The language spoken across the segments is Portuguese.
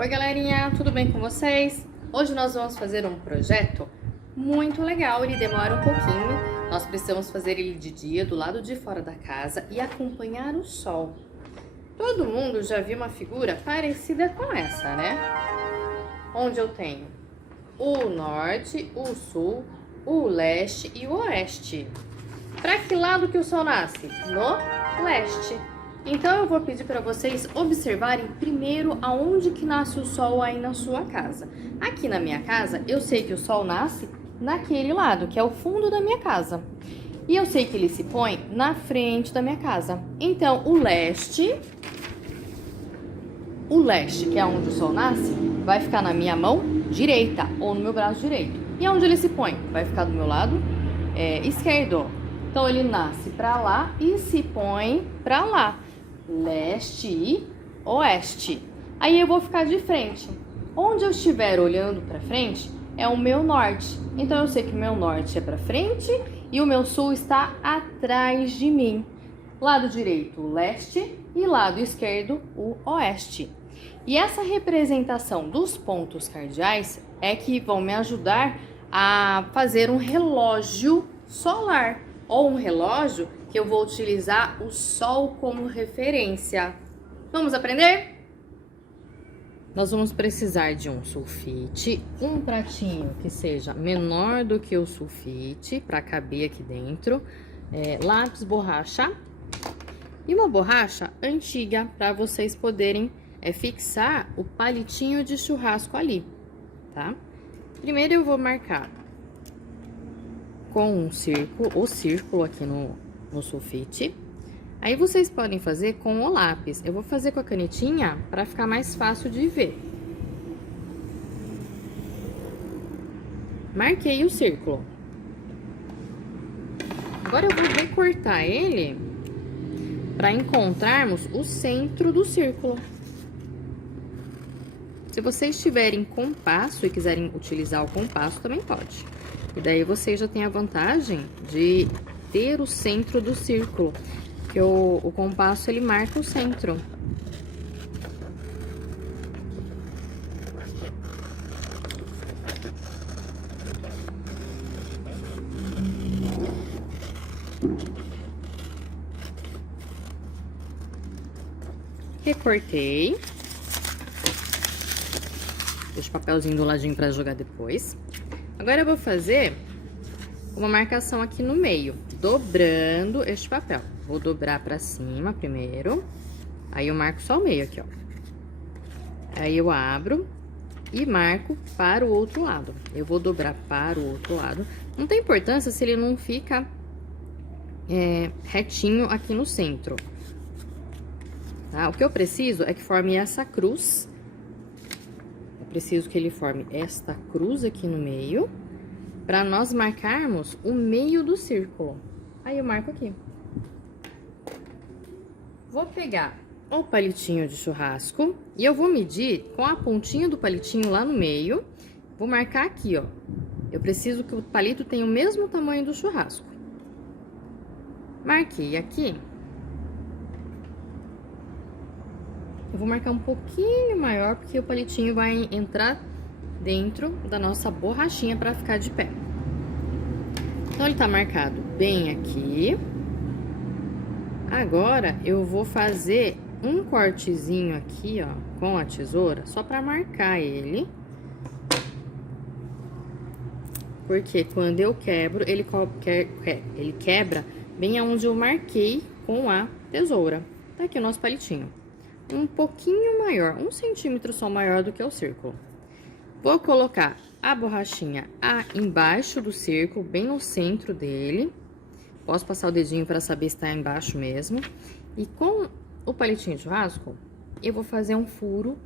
Oi galerinha, tudo bem com vocês? Hoje nós vamos fazer um projeto muito legal, ele demora um pouquinho. Nós precisamos fazer ele de dia, do lado de fora da casa e acompanhar o sol. Todo mundo já viu uma figura parecida com essa, né? Onde eu tenho o norte, o sul, o leste e o oeste. Para que lado que o sol nasce? No leste. Então eu vou pedir para vocês observarem primeiro aonde que nasce o sol aí na sua casa. Aqui na minha casa, eu sei que o sol nasce naquele lado, que é o fundo da minha casa. E eu sei que ele se põe na frente da minha casa. Então, o leste, que é onde o sol nasce, vai ficar na minha mão direita ou no meu braço direito. E onde ele se põe? Vai ficar do meu lado esquerdo. Então, ele nasce para lá e se põe para lá. Leste e oeste. Aí eu vou ficar de frente. Onde eu estiver olhando para frente é o meu norte. Então eu sei que o meu norte é para frente e o meu sul está atrás de mim. Lado direito, o leste, e lado esquerdo, o oeste. E essa representação dos pontos cardeais é que vão me ajudar a fazer um relógio solar ou um relógio que eu vou utilizar o sol como referência. Vamos aprender? Nós vamos precisar de um sulfite, um pratinho que seja menor do que o sulfite, para caber aqui dentro, lápis borracha e uma borracha antiga, para vocês poderem fixar o palitinho de churrasco ali, tá? Primeiro eu vou marcar com um círculo, o círculo aqui no sulfite. Aí vocês podem fazer com o lápis. Eu vou fazer com a canetinha para ficar mais fácil de ver. Marquei o círculo. Agora eu vou recortar ele para encontrarmos o centro do círculo. Se vocês tiverem compasso e quiserem utilizar o compasso, também pode. E daí vocês já têm a vantagem de ter o centro do círculo, porque o compasso ele marca o centro. Recortei. Deixa o papelzinho do ladinho para jogar depois. Agora eu vou fazer uma marcação aqui no meio, dobrando este papel. Vou dobrar pra cima primeiro, aí eu marco só o meio aqui, ó. Aí eu abro e marco para o outro lado. Eu vou dobrar para o outro lado. Não tem importância se ele não fica retinho aqui no centro, tá? O que eu preciso é que forme essa cruz. Eu preciso que ele forme esta cruz aqui no meio, para nós marcarmos o meio do círculo. Aí eu marco aqui. Vou pegar o palitinho de churrasco e eu vou medir com a pontinha do palitinho lá no meio. Vou marcar aqui, ó. Eu preciso que o palito tenha o mesmo tamanho do churrasco. Marquei aqui. Eu vou marcar um pouquinho maior, porque o palitinho vai entrar dentro da nossa borrachinha para ficar de pé. Então, ele tá marcado bem aqui. Agora, eu vou fazer um cortezinho aqui, ó, com a tesoura, só para marcar ele. Porque quando eu quebro, ele quebra bem aonde eu marquei com a tesoura. Tá aqui o nosso palitinho. Um pouquinho maior, 1 centímetro só maior do que o círculo. Vou colocar a borrachinha embaixo do círculo, bem no centro dele. Posso passar o dedinho para saber se está embaixo mesmo. E com o palitinho de churrasco, eu vou fazer um furo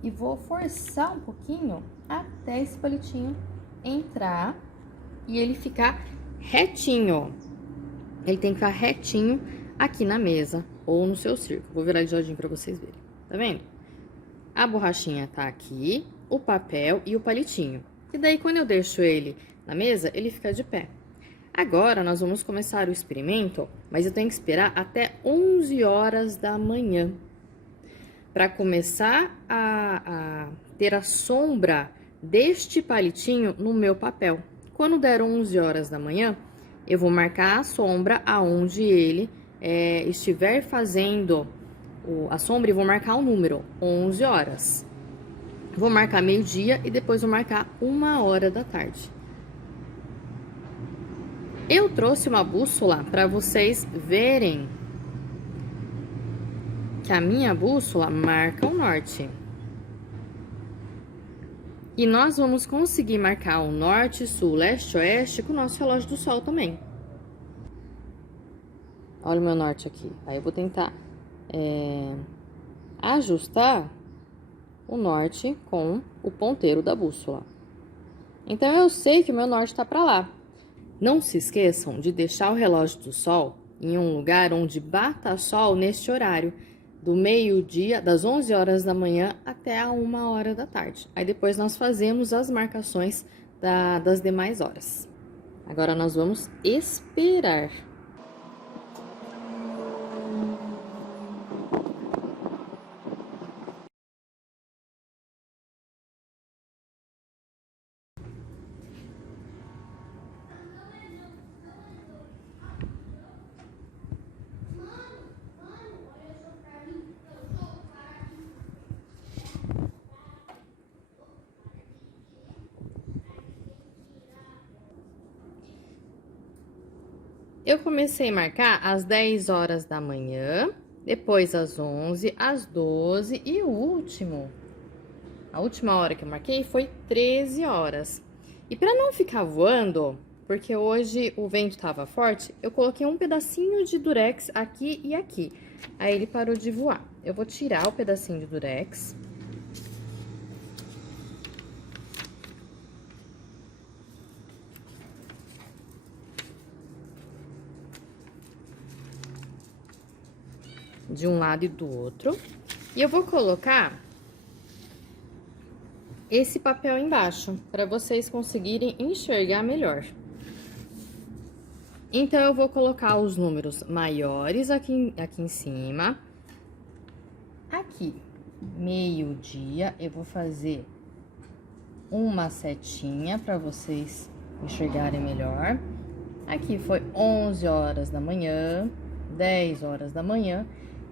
e vou forçar um pouquinho até esse palitinho entrar e ele ficar retinho. Ele tem que ficar retinho aqui na mesa ou no seu círculo. Vou virar de ladinho para vocês verem. Tá vendo? A borrachinha tá aqui, o papel e o palitinho. E daí, quando eu deixo ele na mesa, ele fica de pé. Agora, nós vamos começar o experimento, mas eu tenho que esperar até 11 horas da manhã. para começar a ter a sombra deste palitinho no meu papel. Quando der 11 horas da manhã, eu vou marcar a sombra aonde ele estiver fazendo a sombra e vou marcar o número, 11 horas. Vou marcar meio-dia e depois vou marcar 1 hora da tarde. Eu trouxe uma bússola para vocês verem que a minha bússola marca o norte. E nós vamos conseguir marcar o norte, sul, leste, oeste com o nosso relógio do sol também. Olha o meu norte aqui. Aí eu vou tentar ajustar o norte com o ponteiro da bússola. Então, eu sei que o meu norte está para lá. Não se esqueçam de deixar o relógio do sol em um lugar onde bata sol neste horário, do meio-dia, das 11 horas da manhã até a 1 hora da tarde. Aí depois nós fazemos as marcações das demais horas. Agora nós vamos esperar. Eu comecei a marcar às 10 horas da manhã, depois às 11, às 12 e a última hora que eu marquei foi 13 horas. E para não ficar voando, porque hoje o vento estava forte, eu coloquei um pedacinho de durex aqui e aqui. Aí ele parou de voar. Eu vou tirar o pedacinho de durex. De um lado e do outro. E eu vou colocar esse papel embaixo, para vocês conseguirem enxergar melhor. Então, eu vou colocar os números maiores aqui em cima. Aqui, meio-dia, eu vou fazer uma setinha para vocês enxergarem melhor. Aqui foi 11 horas da manhã, 10 horas da manhã.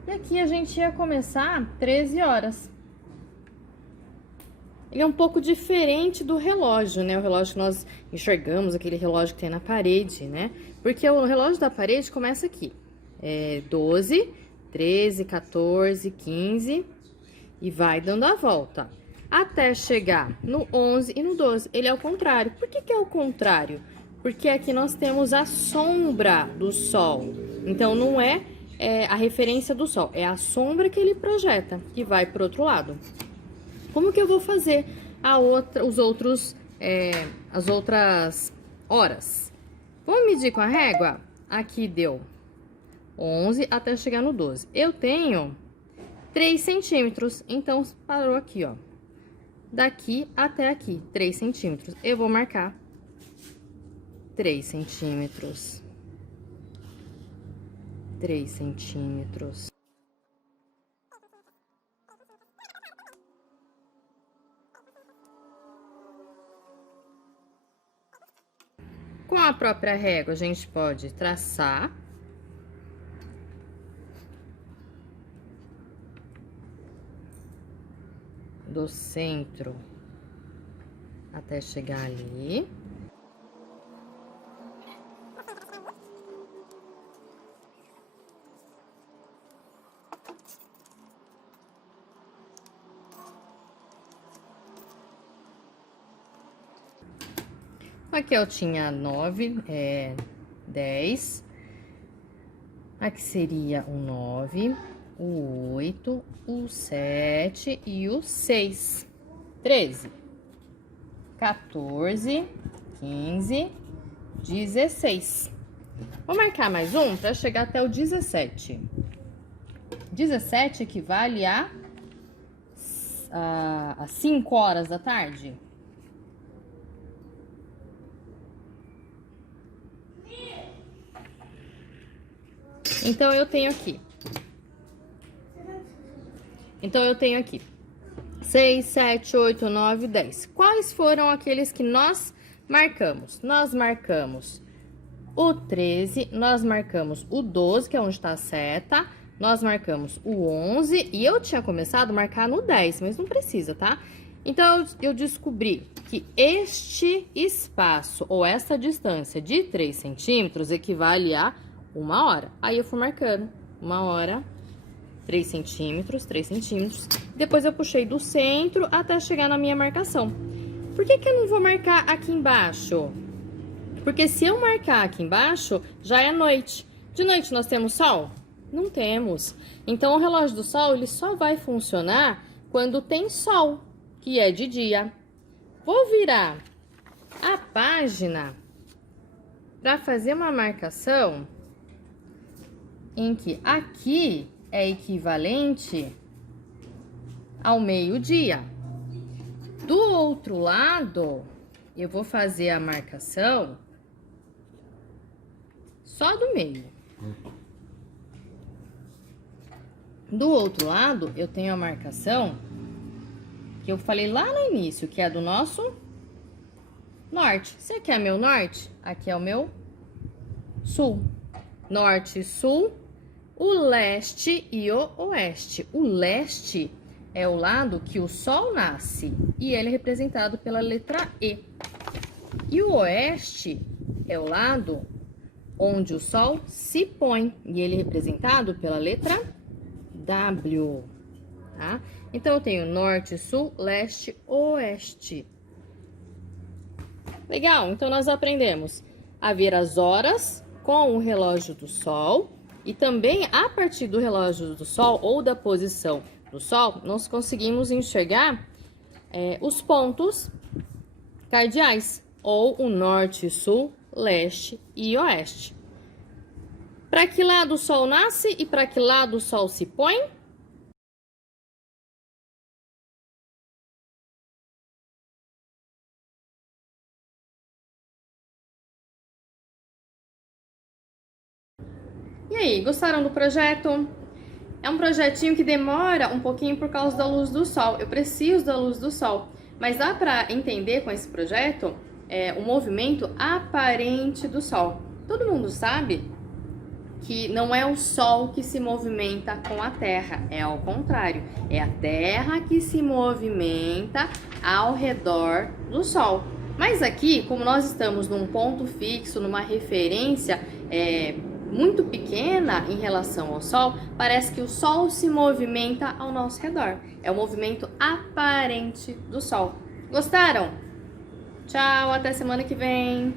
E aqui a gente ia começar 13 horas. Ele é um pouco diferente do relógio, né? O relógio que nós enxergamos, aquele relógio que tem na parede, né? Porque o relógio da parede começa aqui. 12, 13, 14, 15 e vai dando a volta. Até chegar no 11 e no 12. Ele é o contrário. Por que é o contrário? Porque aqui nós temos a sombra do sol. Então, não é a referência do sol, é a sombra que ele projeta, que vai para o outro lado. Como que eu vou fazer as outras horas? Vamos medir com a régua? Aqui deu 11 até chegar no 12. Eu tenho 3 centímetros, então parou aqui, ó. Daqui até aqui, 3 centímetros. Eu vou marcar 3 centímetros. 3 centímetros. Com a própria régua, a gente pode traçar. Do centro até chegar ali. Aqui eu tinha 9, 10. Aqui seria o 9, o 8, o 7 e o 6. 13, 14, 15, 16. Vou marcar mais um para chegar até o 17. 17 equivale a 5 horas da tarde. Então, eu tenho aqui. Então, eu tenho aqui 6, 7, 8, 9, 10. Quais foram aqueles que nós marcamos? Nós marcamos o 13, nós marcamos o 12, que é onde está a seta, nós marcamos o 11, e eu tinha começado a marcar no 10, mas não precisa, tá? Então, eu descobri que este espaço, ou esta distância de 3 centímetros, equivale a 1 hora. Aí, eu fui marcando 1 hora, 3 centímetros, 3 centímetros. Depois, eu puxei do centro até chegar na minha marcação. Por que que eu não vou marcar aqui embaixo? Porque se eu marcar aqui embaixo, já é noite. De noite, nós temos sol? Não temos. Então, o relógio do sol, ele só vai funcionar quando tem sol, que é de dia. Vou virar a página para fazer uma marcação em que aqui é equivalente ao meio-dia. Do outro lado, eu vou fazer a marcação só do meio. Do outro lado, eu tenho a marcação que eu falei lá no início, que é do nosso norte. Esse aqui é meu norte, aqui é o meu sul. Norte e sul, o leste e o oeste. O leste é o lado que o sol nasce e ele é representado pela letra E. E o oeste é o lado onde o sol se põe e ele é representado pela letra W, tá? Então, eu tenho norte, sul, leste, oeste. Legal? Então, nós aprendemos a ver as horas com o relógio do sol e também, a partir do relógio do sol ou da posição do sol, nós conseguimos enxergar os pontos cardeais, ou o norte, sul, leste e oeste. Para que lado o sol nasce e para que lado o sol se põe? E aí, gostaram do projeto? É um projetinho que demora um pouquinho por causa da luz do sol. Eu preciso da luz do sol. Mas dá para entender com esse projeto o movimento aparente do sol. Todo mundo sabe que não é o sol que se movimenta com a Terra, é ao contrário. É a Terra que se movimenta ao redor do sol. Mas aqui, como nós estamos num ponto fixo, numa referência muito pequena em relação ao Sol, parece que o Sol se movimenta ao nosso redor. É o movimento aparente do Sol. Gostaram? Tchau, até semana que vem!